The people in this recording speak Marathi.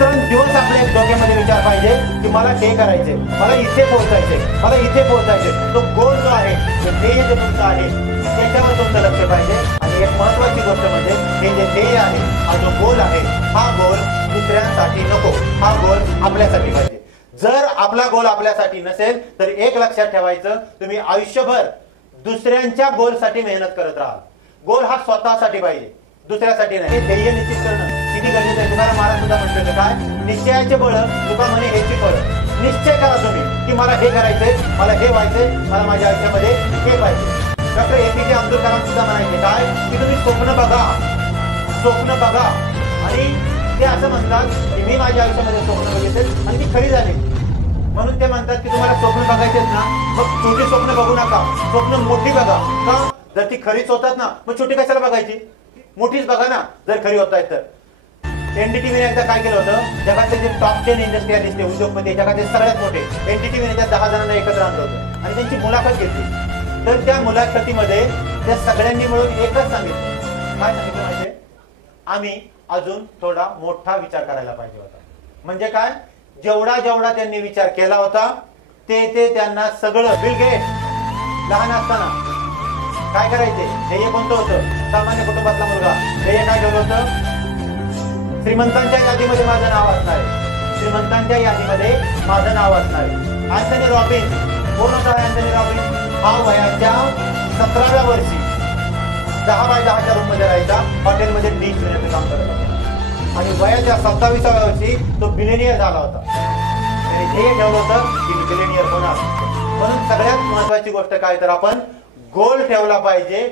रात्रंदिवस आपल्या डोक्यामध्ये विचार पाहिजे की मला हे करायचे, मला इथे पोहोचायचे, मला इथे पोहोचायचे. तो गोल जो आहे, जे ध्येय जे तुमचं आहे त्याच्यावर तुमचं लक्ष पाहिजे. आणि एक महत्वाची गोष्ट म्हणजे हे जे ध्येय आहे, हा जो गोल आहे, हा गोल दुसऱ्यांसाठी नको, हा गोल आपल्यासाठी पाहिजे. जर आपला गोल आपल्यासाठी नसेल तर एक लक्षात ठेवायचं, तुम्ही आयुष्यभर दुसऱ्यांच्या गोलसाठी मेहनत करत राहाल. गोल हा स्वतःसाठी पाहिजे, दुसऱ्यासाठी नाही. ध्येय निश्चित करणं किती गरजेचं आहे. तुकाराम महाराज सुद्धा म्हटलं काय, निश्चयाचे बळ तुका म्हणे हेची फळ. निश्चय करा तुम्ही की मला हे करायचंय, मला हे व्हायचंय, मला माझ्या आयुष्यामध्ये हे पाहिजे. डॉक्टर APJ अब्दुल कलाम सुद्धा म्हणायचे काय की तुम्ही स्वप्न बघा, स्वप्न बघा. आणि ते असं म्हणतात की मी माझ्या आयुष्यामध्ये स्वप्न बघितले आणि ती खरी झाली. म्हणून ते म्हणतात की तुम्हाला स्वप्न बघायचेच ना, मग छोटी स्वप्न बघू नका, स्वप्न मोठी बघा. का? जर ती खरीच होतात ना, मग छोटी कशाला बघायची, मोठीच बघा ना जर खरी होत आहेत तर. NDTV एकदा काय केलं होतं, जगातले जे टॉप 10 इंडस्ट्रियलिस्ट उद्योगपती, जगातले सगळ्यात मोठे, NDTV त्या 10 जणांना एकत्र आणलं होतं आणि त्यांची मुलाखत घेतली. तर त्या मुलाखतीमध्ये त्या सगळ्यांनी मिळून एकच सांगितलं. काय सांगितलं माहितीये, आम्ही अजून थोडा मोठा विचार करायला पाहिजे होता. म्हणजे काय, जेवढा जेवढा त्यांनी विचार केला होता ते त्यांना सगळं. बिल गेट्स लहान असताना काय करायचे, ध्येय कोणतं होतं, सामान्य कुटुंबातला मुलगा. ध्येय काय ठेवलं होतं, श्रीमंतांच्या यादीमध्ये माझं नाव असणार आहे, श्रीमंतांच्या यादीमध्ये माझं नाव असणार आहे. अँथनी रॉबिन्स कोण होता? अँथनी रॉबिन्स हा वयाच्या 17व्या वर्षी 10x10च्या रूम मध्ये राहायचा, हॉटेलमध्ये डिश देण्याचं काम करत होता. आणि वयाच्या 27व्या वर्षी तो बिलियनियर झाला होता. त्याने ध्येय ठेवलं होतं की बिलियनियर होणार. म्हणून सगळ्यात महत्वाची गोष्ट काय तर आपण गोल ठेवला पाहिजे.